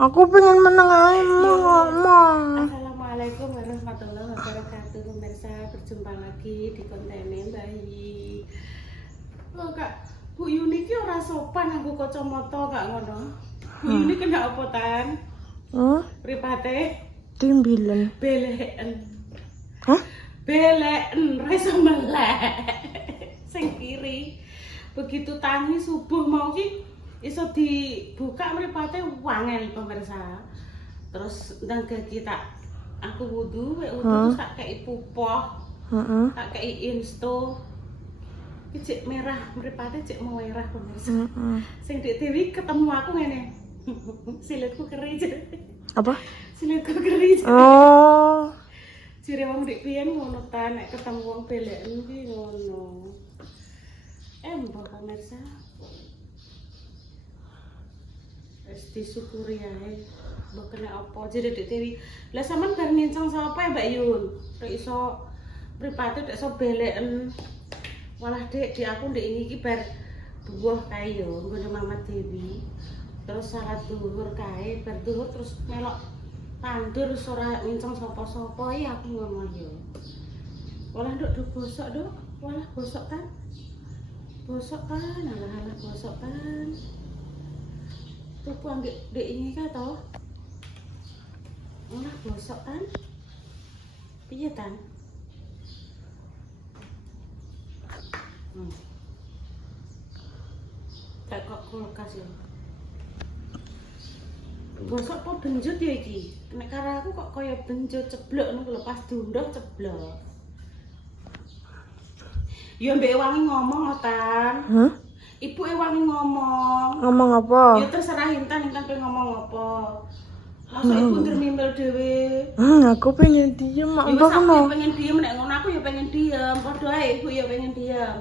Aku pengen menang aja ngomong. Assalamualaikum warahmatullahi wabarakatuh. Pemirsa, berjumpa lagi di konten Bayi. Oh kak, Bu Yuni ki ora sopan aku kacamata kak ngono. Bu Yuni kena apa tan? Mripate Timbilan. beleken. Hah? Beleken ra iso melek. Sing kiri. Begitu tangi subuh mau ki iso dibuka mripate wangel pemirsa. Terus nangga kita aku wudu terus tak kei pupoh. Tak kei insto. Iki cek merah mripate cek merah pemirsa. Sing Dik Dewi ketemu aku ngene. Silitku keri. Apa? Silitku keri. Oh. Jare wong Dik piyen ngono ta nek ketemu wong beleken ki ngono. Mbah pemirsa. Wis disyukuri ae. Mbok kena apa jare Dik Dewi. Lah sampean bar ngincang sapa Mbak Yun? Nek iso mripate nek iso beleken. Walah Dek, di aku ndek iki bar buah kae yo nggone Mama Dewi. Terus salat zuhur kae, bar zuhur terus melok tandur ora ngincang sapa-sapa iki aku ngono yo. Walah nduk bosok, Nduk. Walah bosok kan. Bosok kan, alah bosok kan. Tuku ambek Dek ini ka to. Walah bosok kan. Piye tan? Tak kok kulkas ya. Bosok apa benjut ya iki? Nek karo aku kok kaya benjut ceblok ngono lho pas diundhuh ceblok. Ya mbek wangi ngomong Tan. Hah? Ibuke wangi ngomong. Ngomong apa? Ya terserah Intan pengen ngomong apa. Masa ibu ngermimbel dhewe. Aku pengen diem, mak. Ya Mbak wis aku kena. ya pengen diem nek ngono aku ya pengen diem. Padha ae ibu ya pengen diem.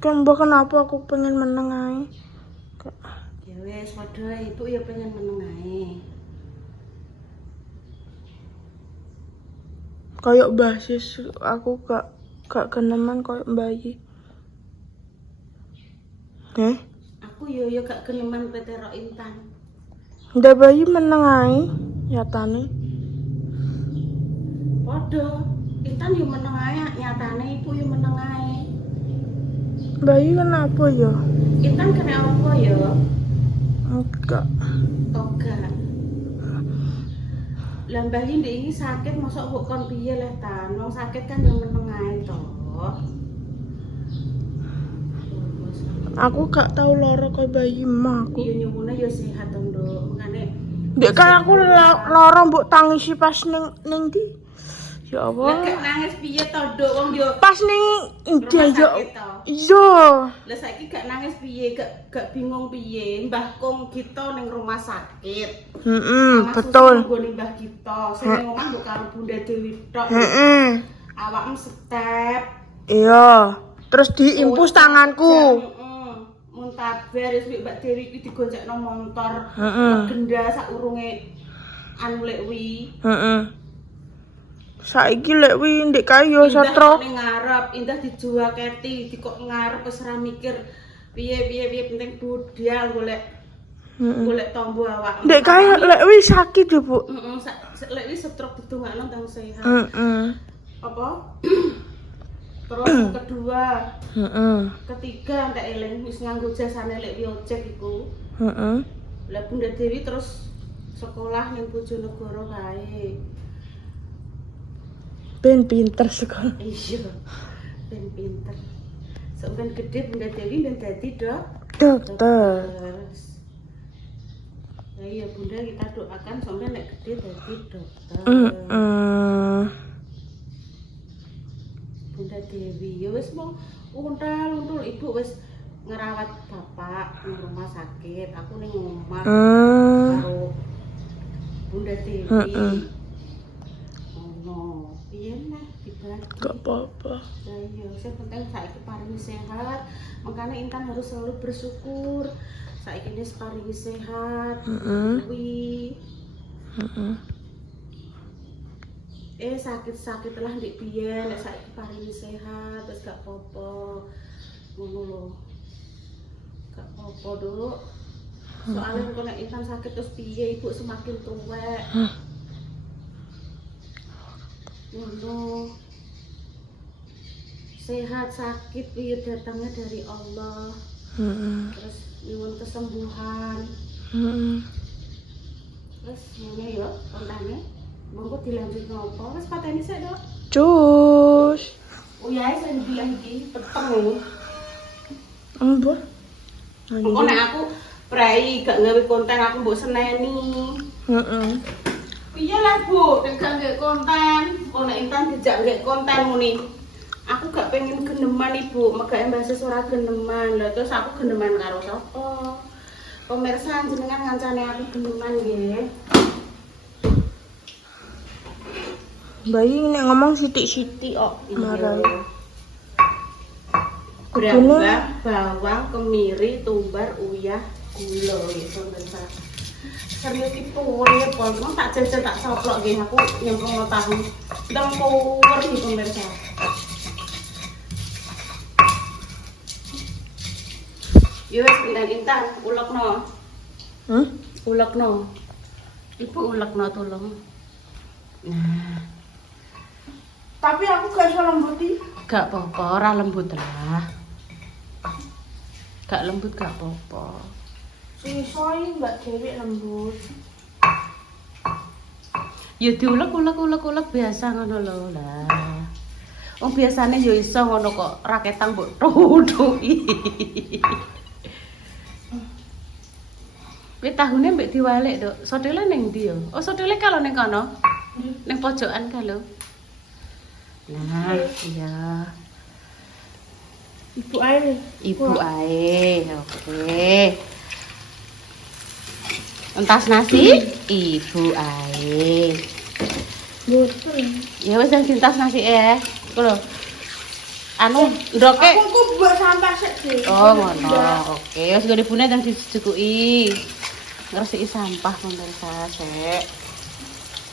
Kan mbak kenapa aku pengen menang aja? Ya wis padha ae ibu ya pengen meneng ae. Kayak basis aku gak keneman kayak bayi. Aku yo gak geneman petero Intan. Ndak bayi menang aja nyatane. Padha Intan yo meneng ae nyatane ibu yo meneng ae. Bayi kenapa ya? Intan kena apa ya? Enggak. Toga. Lah bayi ndek iki sakit mosok kok kon piye leh Tan? Wong sakit kan yo meneng ae to. Aku gak tahu loro kayak bayi mah aku. Iya nyumune yo sehat to, Nduk. Mengane Dek kan aku loro mbok tangisi pas ning ndi? Ya lah Allah. gak nangis piye to, Nduk? Wong yo Pas ning dia rumah yo. sakit to. Iya. Lah saiki gak nangis piye? Gak bingung piye? Mbah Kong kita ning rumah sakit. Betul. Nggone Mbah kita. Sing ning omah mbok karo Bunda Dewi tok. Awakmu step. Iya. Terus diimpus tanganku. Muntaber wis Mbak Dewi iki digoncekno montor. Genda sak urunge anu lek wi. Saiki lek wi ndek kayu setro. Ning ngarep, Indah dijuaketi, dikok ngarep wis ora mikir piye penting budal golek tombo awak. Ndek kayu lek wi sakit yo, Bu. Lek wi stroke didongakno tang sehat. Apa? Terus kedua, ketiga entek eling wis nganggo jasane lek wi ojek iku. Lah Bunda Dewi terus sekolah ning Bojonegoro kae. Ben pinter sekolah. Iya, ben pinter. Sampeyan gede Bunda Dewi ben dadi Dokter. Nah iya Bunda kita doakan sampeyan nek gede dadi dokter. Bunda Dewi, ya wis mau untul ibu wis ngerawat bapak di rumah sakit. Aku ning omah karo Bunda Dewi. Piye mah dibagi. Gak apa-apa. Nah iya, yang penting saiki paringi sehat. Makanya Intan harus selalu bersyukur. Saiki ini paringi sehat. Kuwi. Sakit-sakit lah ndek biyen, nek saiki paringi sehat, wis gak apa-apa. ngono lho. Gak apa-apa, Duk. Soalnya kalau nek Intan sakit terus piye ibu semakin tuwek. Ngono. Sehat sakit piye datangnya dari Allah. Terus nyuwun kesembuhan. Terus ngene ya kontane. Monggo dilanjut ngopo? Wis pateni sik, Dok. Cus. Oh ya, saya bilang iki peteng lho. Ambo. Engko nek aku prei gak gawe konten aku mbok seneni. Piye lah, Bu, nek gak gawe konten, kok nek Intan dijak gawe konten muni. Aku gak pengen geneman Ibu, megake mbase ora geneman. Lah terus aku geneman karo sapa? Pemirsa jenengan ngancane aku geneman nggih. Bayi nek ngomong sithik-sithik kok marah. Gerabah, bawang, kemiri, tumbar, uyah, gula gitu pemirsa. Serius itu ya, Pol. Emang tak jajal tak soplok nggih aku nyemplung tahu. Ndang power iki pemirsa. Yo wis Intan, ulekno. Ulekno. Ibu ulekno tolong. Nah, Tapi aku gak iso lembuti. gak apa-apa, ora lembut lah. Gak lembut gak apa-apa. Sisoi mbak Dewi lembut. Ya diulek biasa ngono lho lah. Wong biasane ya iso ngono kok raketang mbok tutuki. Wis tahune mbek diwalik, Dok. Sodele ning ndi yo? Oh, sodele kalau ning kono. Ning pojokan ka lho. Nah, iya. Ibu air. Ibu ae. Oke. Entas nasi, ibu ae. Boten. Ya wis jangan entas nasi Iku lho. Anu, ndoke. Aku kok buat sampah sik sih. Oh, ngono. Oke, wis nggo dibune dan dicukuki. Ngresiki sampah pemirsa, Sek.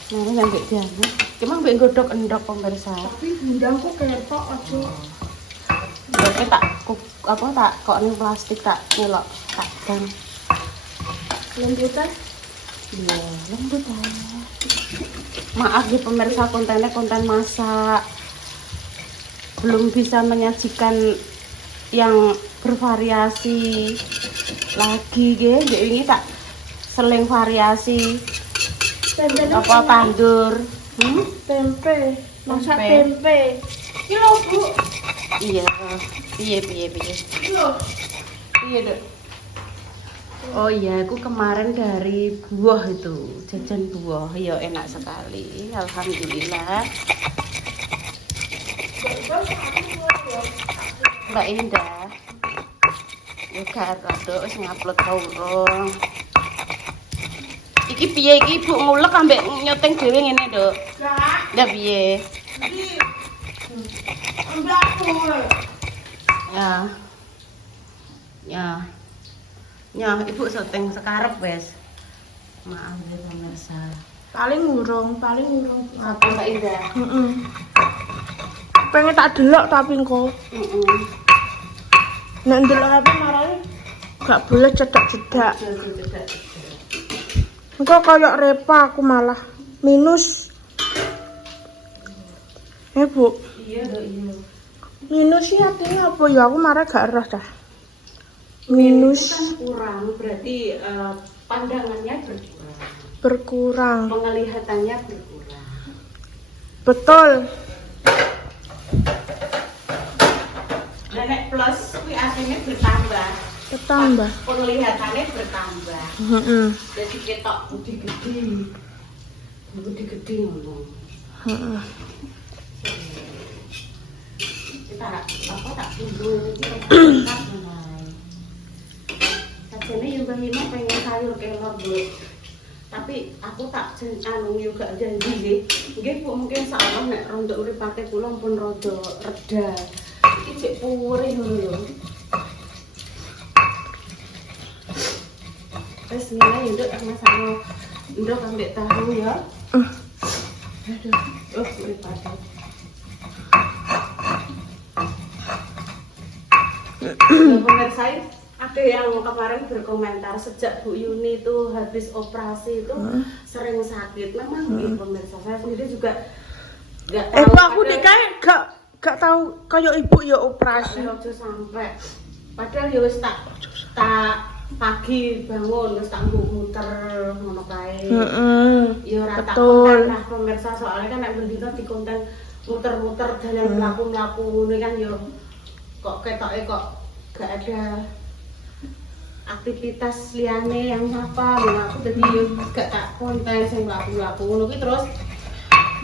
Mari nambah dianu. Emang mbek godhog endok pemirsa. Tapi bundangku ketok aja. Oke tak tak kok ning plastik tak nyelok tak dan Lembutan. iya lembut aja. Maaf di pemirsa kontennya konten masak. Belum bisa menyajikan yang bervariasi lagi ini tak seling variasi apa tandur Tempe. Masak Tempe. tempe. Iki lho, Bu. iya piye Iki lho. Dok. Oh iya, aku kemarin dari buah itu, jajan buah, ya enak sekali, alhamdulillah. Mbak Indah, ya gak ada, wis ngupload ta urung. Iki piye iki Ibu ngulek ambek nyoteng dhewe ngene, Dok? Gak. Lah piye? Iki. Mbak aku. Ya, Ibu syuting sekarep wes. Maaf ya pemirsa. Paling urung. Apa Mbak Indah? Pengen tak delok tapi engko. Nek ndelok HP marane gak boleh cedak-cedak. Engko koyo repa aku malah minus. Bu. Iya, Dok, iya. Minus sih artinya apa ya? Aku marah gak eras dah. Minus Itu kan kurang, berarti pandangannya berkurang. berkurang. Penglihatannya berkurang. Betul. Dan nek plus kuwi aslinya bertambah. Bertambah. Penglihatannya bertambah. Heeh. Jadi ketok gede-gede. Gede-gede ngono. Heeh. Kita apa tak tunggu iki tak mulai. Sajane yo Mbah Hima pengen sayur kelor, Bu. Tapi aku tak anu yo gak janji nggih. Nggih Bu, mungkin salah nek rondo uripate kula pun rada reda. Iki cek puwure ngono lho. Wes ngene yo Nduk sama-sama ndok ambek tahu ya. Aduh, uripate. Ya, pemirsa, ada yang kemarin berkomentar sejak Bu Yuni itu habis operasi itu sering sakit. Memang gitu pemirsa, saya sendiri juga nggak tahu. Kok aku nih kayak gak tahu kayak ibu ya operasi. Ojo sampai. Padahal ya wis tak pagi bangun wis tak muter ngono kae. Ya ora tak konten lah pemirsa, soalnya kan nek bendina di konten muter-muter dalan mlaku-mlaku ngono kan ya kok ketoke kok gak ada aktivitas liane yang apa ngono aku jadi yo gak tak konten sing mlaku-mlaku ngono ki. Terus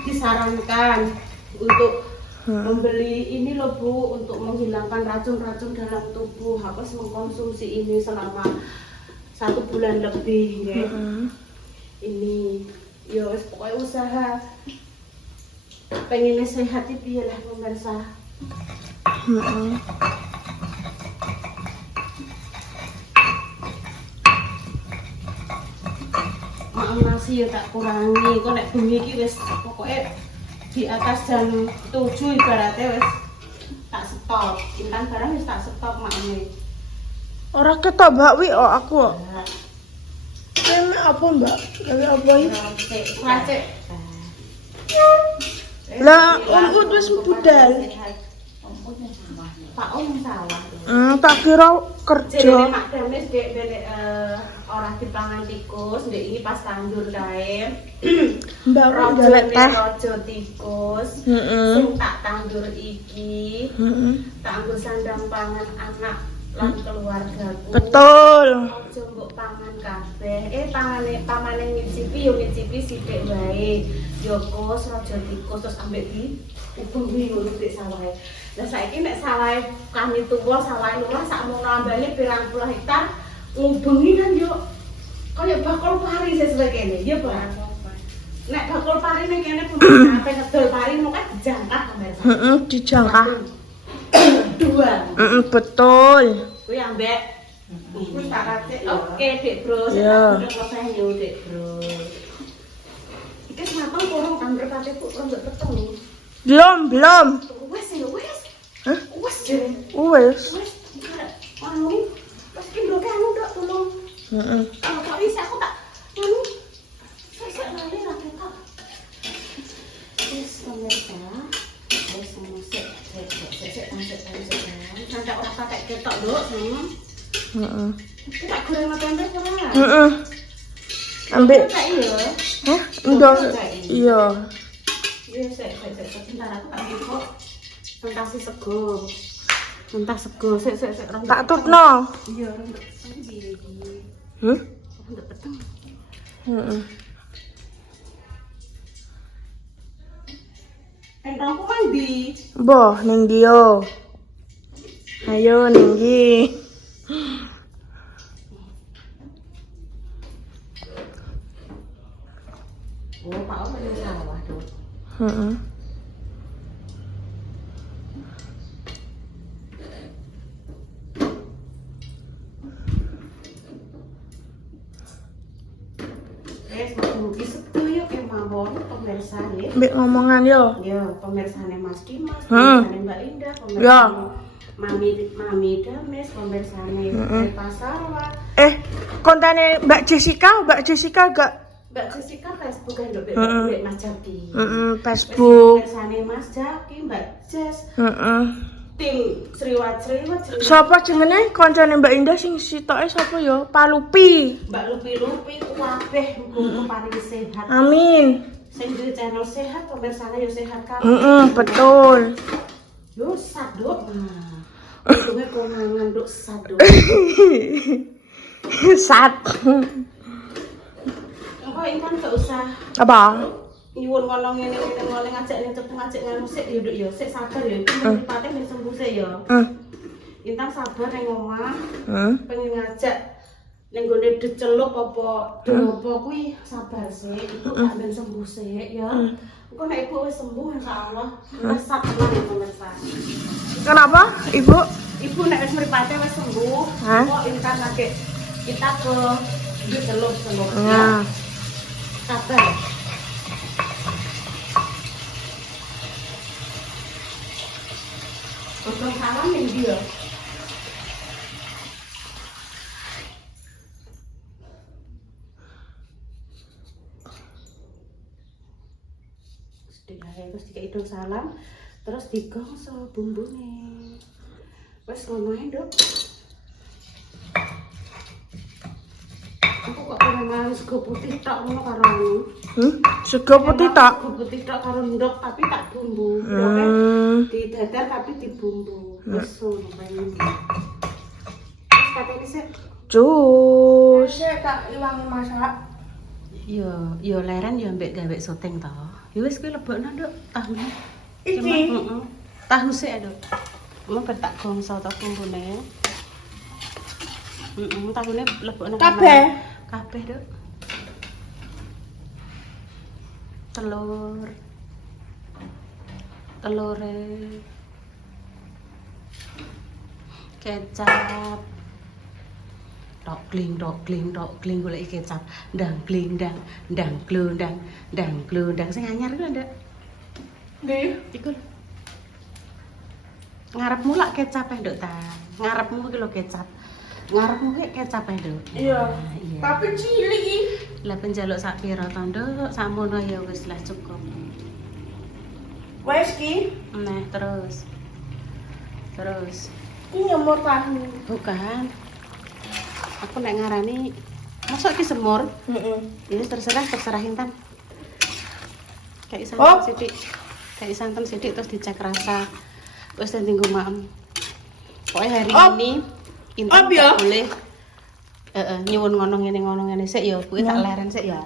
disarankan untuk membeli ini loh Bu, untuk menghilangkan racun-racun dalam tubuh. Aku mengkonsumsi ini selama 1 bulan lebih ya. Ini ya wis pokoknya usaha pengen sehat iki lah pemirsa. Makan nasi ya tak kurangi, kok nek bengi iki wis pokoknya di atas jam 7 ibaratnya wis tak stop. Intan barang wis tak stop makne. Ora ketok Mbak Wi aku. Ini apa Mbak? Lagi apa ini? Racik. Lah, Om wis budal. Pak Om salah. Tak kira Jadi kerja. Mak Damis dek ora dipangan tikus, dek ini pas tandur kae. Mbak Wi njalek teh. Rojo tikus. Sing tak tandur iki. Tak anggo sandang pangan anak lan keluargaku. Betul. Ojo mbok pangan kabeh. Pamane ngicipi yo ngicipi sithik wae. Yo kos rojo tikus terus ambek di ubengi ngono dik sawahe. Lah saiki nek sawahe kami tuwa sawahe luas sakmono ambane pirang puluh hektar ngubengi kan yo kaya bakul pari sesuai kene. Ya, Pak. Nek bakul pari ning kene pun apa ngedol pari mau kan dijangkah pemirsa. Dijangkah. Dua. Betul. Kuwi ambek wis tak racik. Oke, Dik Bro. Iya. Udah selesai yo, Dik Bro. Iki mateng kurang kan berpati Bu rambut peteng. Belum. Wes ya, wes. Hah? Wes jere. Wes. Wes. Anu, wes ki ndoke anu ndak tolong. Kalau kok bisa aku tak anu. Sesek lali ra ketok. Wes pemirsa. Wes musik. Sesek. Sampai ora pakai ketok, Nduk. Tak goreng tempe ora? Ambek. Iya. Hah? Ndok. Iya. Iya, sebentar aku tak kok. Mentasi sego. Mentah sego, sik Tak tutno. Iya, rambut peteng piye iki? Rambut peteng. Entongku mandi. Boh, ning ndi yo. Ayo ning ndi. Oh, Pak Om ada sawah, Dok. Mugi sedoyo kemawon pemirsa ya. Mbek ngomongan yo. Ya, pemirsane Mas Dimas, pemirsane Mbak Indah, pemirsane Mami Damis, pemirsane Pasarwa. Kontane Mbak Jessica gak Mbak Jessica Facebook kan Mbak Mas Jaki. Facebook. Pemirsane Mas Jaki, Mbak Jess. Tim Sriwat. Sapa jenenge koncone Mbak Indah sing sitoke sapa yo? Palupi. Mbak Lupi kabeh muga paling sehat. Amin. Sing duwe channel sehat, pemirsane yo sehat kabeh. Betul. Yo saduk. Nah. Untungnya konangan Duk saduk. Sat. Engko Intan gak usah Apa? nyuwun ngono ngene ngajak nganu sik ya Duk ya. Sik sabar ya. Mripate men sembuh sik ya. Intan sabar ning omah. Pengen ngajak ning gone diceluk apa apa kuwi sabar sik. Ibu tak ben sembuh sik ya. Engko nek ibu wis sembuh insyaallah resat tenan ya pemirsa. Kenapa, Ibu? Ibu nek wis mripate wis sembuh, kok Intan lagi kita ke diceluk ya. Sabar. Untuk salam yang dia. terus dikai dong salam, terus digongso bumbune. Wes ngono ae, Nduk. Aku kok pengen mangan sego putih tok ngono karo anu. Sego putih tak. Sego putih tok karo ndok tapi tak bumbu. Didadar tapi dibumbu. Wes ngono pengen. Wes katene sik. Jus. Saya tak ilang masak. Yo leren yo mbek gawe syuting to. Ya wis kuwi lebokno, Nduk, tahune. Iki. Tahu sik, Nduk. Mau tak gongso to bumbune. Tahune lebokno. Kabeh. Kabeh, Nduk. Telure. Kecap. Tok kling golek kecap. Ndang glindang, ndang glundang sing anyar ku, Nduk. Nggih. Iku lho. Ngarepmu lak kecap Nduk ta. Ngarepmu ki lho kecap. Ngarepmu ki kecap Nduk. Iya. Iya. Tapi cilik iki. Lah penjaluk sak pira to, Nduk? Samono ya wis lah cukup. Wes ki. Nah, terus. Ini nyemur tahu. Bukan. Aku nek ngarani masuk ki semur. Ini terserah Intan. Kayak santan sithik terus dicek rasa. Wis tinggal maem. Pokoknya hari ini Intan ya? boleh nyuwun ngono ngene sik ya, kuwi tak leren sik ya.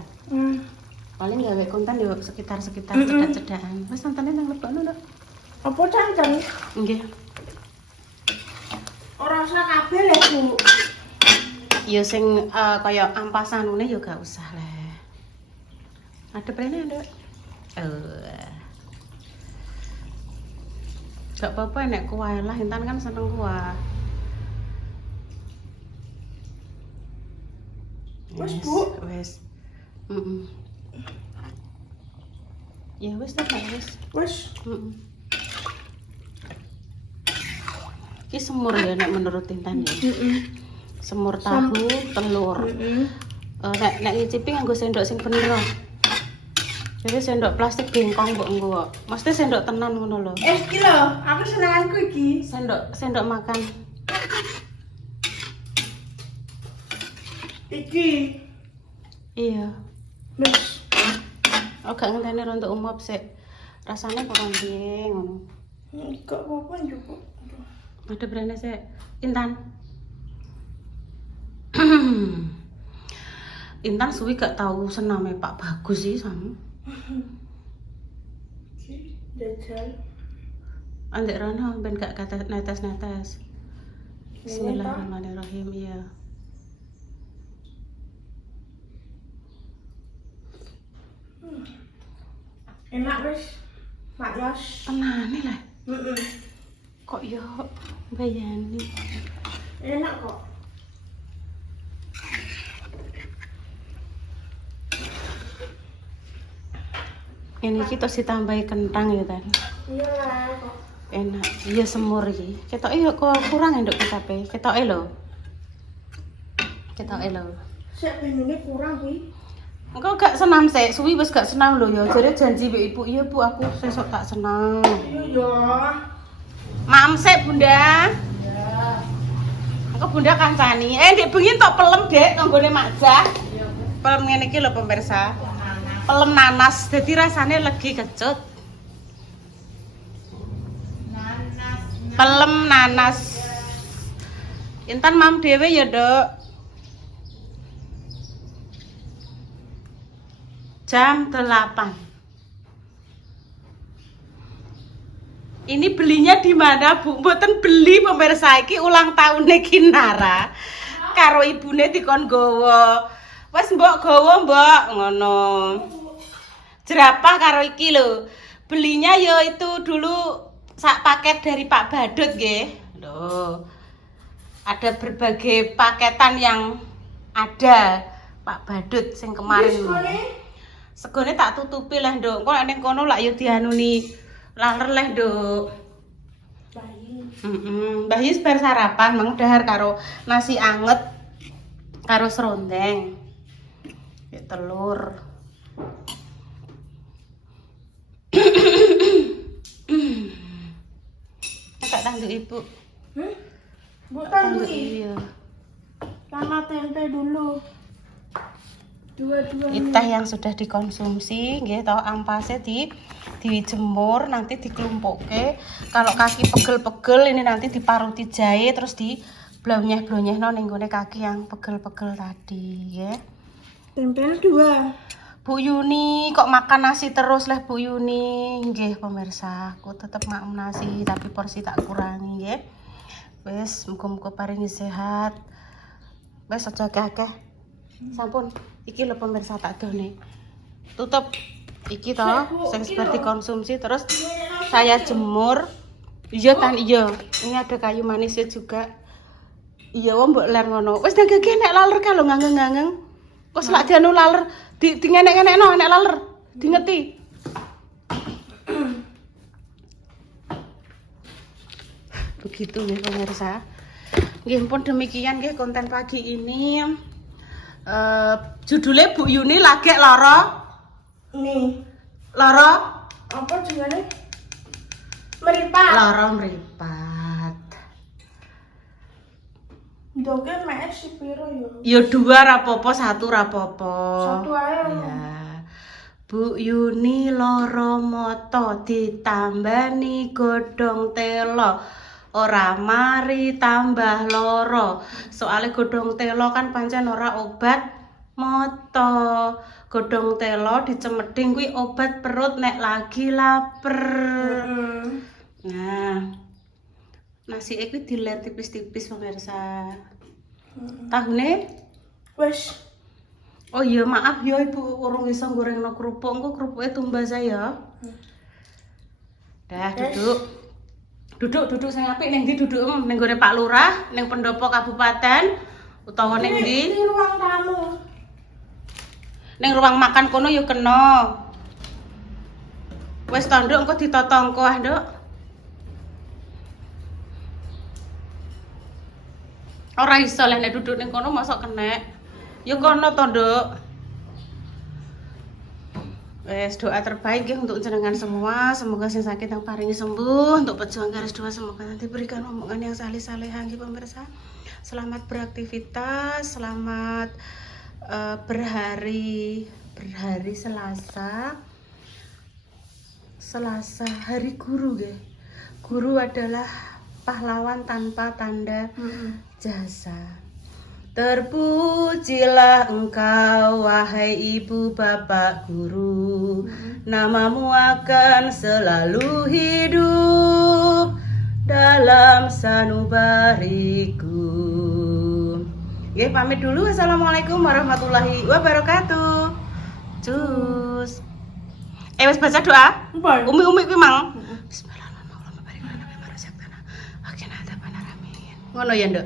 Paling gawe konten yo sekitar cedak-cedakan. Wis santane nang lebokno, Nduk. Apa cancen? Nggih. Ora usah kabeh lho, Bu. Ya sing kaya ampasanune ya gak usah le. Ada prene, Nduk. Gak apa-apa nek kuah lah, Intan kan seneng kuah. Wes, Bu. Wes. Ya wes ta, wes. Wes. Ki semur ya nek menurut Intan ya. Semur tahu, telur. Nek ngicipi nganggo sendok sing bener. Jadi sendok plastik bengkong mbok nggo. Mesti sendok tenan ngono lho. Iki lho, aku senenganku iki. Sendok makan. Iki. Iya. Wes. Oh gak ngenteni rontok umop sik. Rasane kurang piye ngono. Gak apa-apa juga. Ada brand sik. Intan. Intan suwi gak tahu sename Pak Bagus sih sama. Jajal. Andek rono ben gak kata netes-netes. Bismillahirrahmanirrahim ya. Enak wis. Mak Yos. Tenane lah. Kok yo bayani. Enak kok. Ini kita ditambahi kentang ya kan. Iya kok. Enak. Iya semur iki. Ketoke yo kok kurang ya nduk kecape. Ketoke lho. Sik benine kurang kuwi. Engko gak senam sik, suwi wis gak senam lho ya. Jare janji mbek ibu, iya Bu aku sesuk tak senam. Iya ya. Maem sik Bunda. Ya. Engko Bunda kancani. Ndek bengi tok pelem, Dek, kanggone makjah. Pelem ngene iki lho pemirsa. Pelem nanas, jadi rasanya legi kecut. Pelem nanas. Intan mam dewe ya, Dok. Jam 8. Ini belinya di mana, Bu? Mboten beli pemirsa iki ulang tahunnya Kinara. Karo ibune dikon gowo. Wes mbok gowo, Mbok, ngono. Jerapah karo iki lho. Belinya yo itu dulu sak paket dari Pak Badut nggih. Loh. Ada berbagai paketan yang ada Pak Badut sing kemarin. Segone tak tutupi lah, Nduk. Kok ning kono lak yo dianuni laler leh, Nduk. Mbah Yus bar sarapan mang dahar karo nasi anget karo serondeng. Telur. tak tanduk ibu. Bu tanduk Iya. sama tempe dulu. Dua-duanya. Ini teh yang sudah dikonsumsi, nggih toh ampasnya dijemur, nanti dikelumpukke. Kalau kaki pegel-pegel ini nanti diparuti jahe terus di blonyeh-blonyehno ning gone kaki yang pegel-pegel tadi, nggih. Tempenya 2. Bu Yuni kok makan nasi terus lah Bu Yuni, nggih pemirsa. Aku tetep makan nasi tapi porsi tak kurangi, nggih. Wes muga-muga paringi sehat. Wes aja akeh-akeh. Sampun, iki lho pemirsa tak done. Tutup iki toh, sing seperti konsumsi terus saya jemur. Iya kan iya. Ini ada kayu manisnya juga. Iya wong mbok ler ngono. Wis nang gege nek laler ka lho ngangeng-ngangeng. Kok selak dianu laler di ngenek-ngenekno nek laler. Dingeti. Begitu ya pemirsa. Nggih pun demikian nggih konten pagi ini. Judulnya Bu Yuni lagi lara. Nih, Lara apa judulnya? Meripat. lara meripat. Doge mek si piro yo? Ya 2 rapopo, 1 rapopo. 1 ae. Ya. Bu Yuni lara mata ditambani godhong telo. Ora mari tambah loro. Soale godhong telo kan pancen ora obat mata. Godhong telo dicemedhing kuwi obat perut nek lagi lapar. Nah. Nasi iki diler tipis-tipis pemirsa. Tahune Wes. oh iya maaf ya ibu urung iso gorengno kerupuk. Engko kerupuke tumbas saya. Dah duduk. Duduk sing apik ning ndi duduk ning gone Pak Lurah, ning pendopo kabupaten utawa ning ndi? Di ruang tamu. Ning ruang makan kono ya kena. Wis to nduk engko ditata engko ah nduk. Ora iso lek nek duduk ning kono mosok kenek. Ya kono to nduk. Wes doa terbaik ya untuk jenengan semua, semoga sing sakit yang paringi sembuh, untuk pejuang garis 2 semoga nanti berikan omongan yang saleh-salehan gitu pemirsa. Selamat beraktivitas, selamat berhari Selasa hari guru ya. Guru adalah pahlawan tanpa tanda jasa. Terpujilah engkau wahai ibu bapak guru, namamu akan selalu hidup dalam sanubariku. Ya pamit dulu. Assalamualaikum warahmatullahi wabarakatuh. Cus. Wes baca doa. Umi kuwi mang. Bismillahirrahmanirrahim. Ngono ya, Nduk.